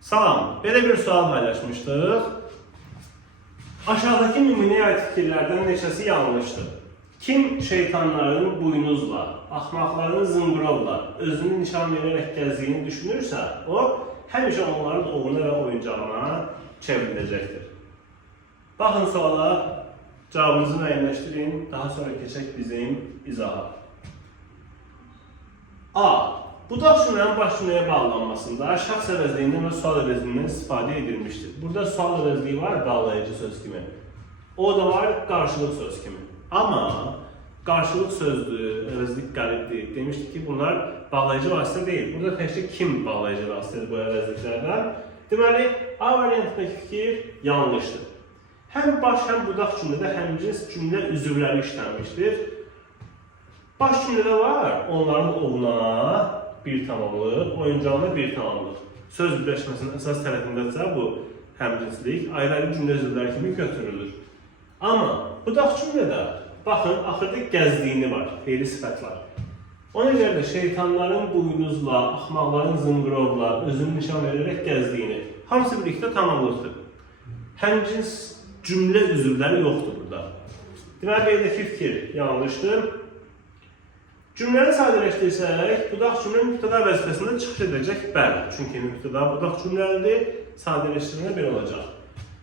Salam, belə bir sual paylaşmışdıq. Aşağıdakı nümunəyə aid fikirlərdən neçəsi yanlışdır? Kim şeytanların buynuzla, axmaqların zınqırovla özünü nişan verərək gəzdiyini düşünürsə, o həmişə onların ovuna və oyuncağına çevriləcəkdir. Baxın suala, cavabınızı müəyyənləşdirin, daha sonra keçək bizim izaha. A. Budaq cümlənin baş cümləyə bağlanmasında şəxs əvəzliyindən və sual əvəzliyindən istifadə edilmişdir. Burada sual əvəzliyi var, bağlayıcı söz kimi. O da var, qarşılıq söz kimi. Amma qarşılıq sözdür, əvəzlik qəlibdir. Demişdik ki, bunlar bağlayıcı vasitə deyil. Burada təkcə kim bağlayıcı vasitədir bu əvəzliklərdən? Deməli, A variantındakı fikir yanlışdır. Həm baş, həm budaq cümlədə həmcins cümlə üzvləri işlənmişdir. Baş cümlədə var, onların ovuna bir tamamlıq, oyuncağına bir tamamlıq. Söz birləşməsinin əsas tərəfindəsə bu həmcinslik ayrı-ayrı cümlə üzvləri kimi götürülür. Amma budaq cümlədə baxın, axırda gəzdiyini var, fe'li sifətlər. Ona görə də şeytanların buynuzla, axmaqların zınqırovla özünü nişan verərək gəzdiyini hamısı birlikdə tamamlıqdır. Həmcins cümlə üzvləri yoxdur burada. Deməli, beydəki fikir yanlışdır. Cümləni sadələşdirsək, budaq cümlə mübtəda vəzifəsində çıxış edəcək, bəli. Çünki mübtəda budaq cümləlidir, sadələşdirmə belə olacaq.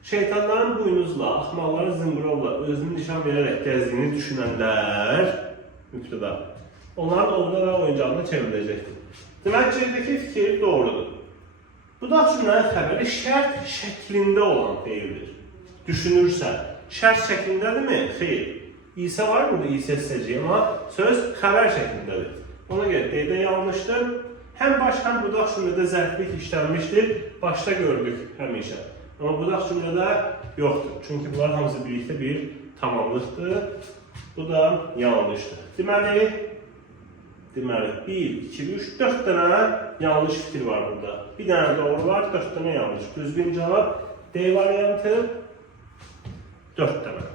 Şeytanların buynuzla, axmaqların zınqırovla özünü nişan verərək gəzdiyini düşünənlər, mübtəda, onların ovuna və oyuncağına çevriləcəkdir. Demək, C'dəki fikir doğrudur. Budaq cümlənin xəbəri şərt şəklində olan deyildir. Düşünürsə, şərt şəklindədirmi? Xeyr. İsə var burada, İsə hissəcək, amma söz xəbər şəklindədir. Ona görə D-də yanlışdır. Həm baş, həm budaq cümlədə zərflik işlənmişdir. Başda gördük həmişə. Amma budaq cümlədə yoxdur. Çünki bunlar hamısı birlikdə bir tamamlıqdır. Bu da yanlışdır. Deməli, 1, 2, 3, 4 dənə yanlış fikir var burada. Bir dənə doğru var, 4 dənə yanlış. Düzgün cavab D variantı 4 dənə.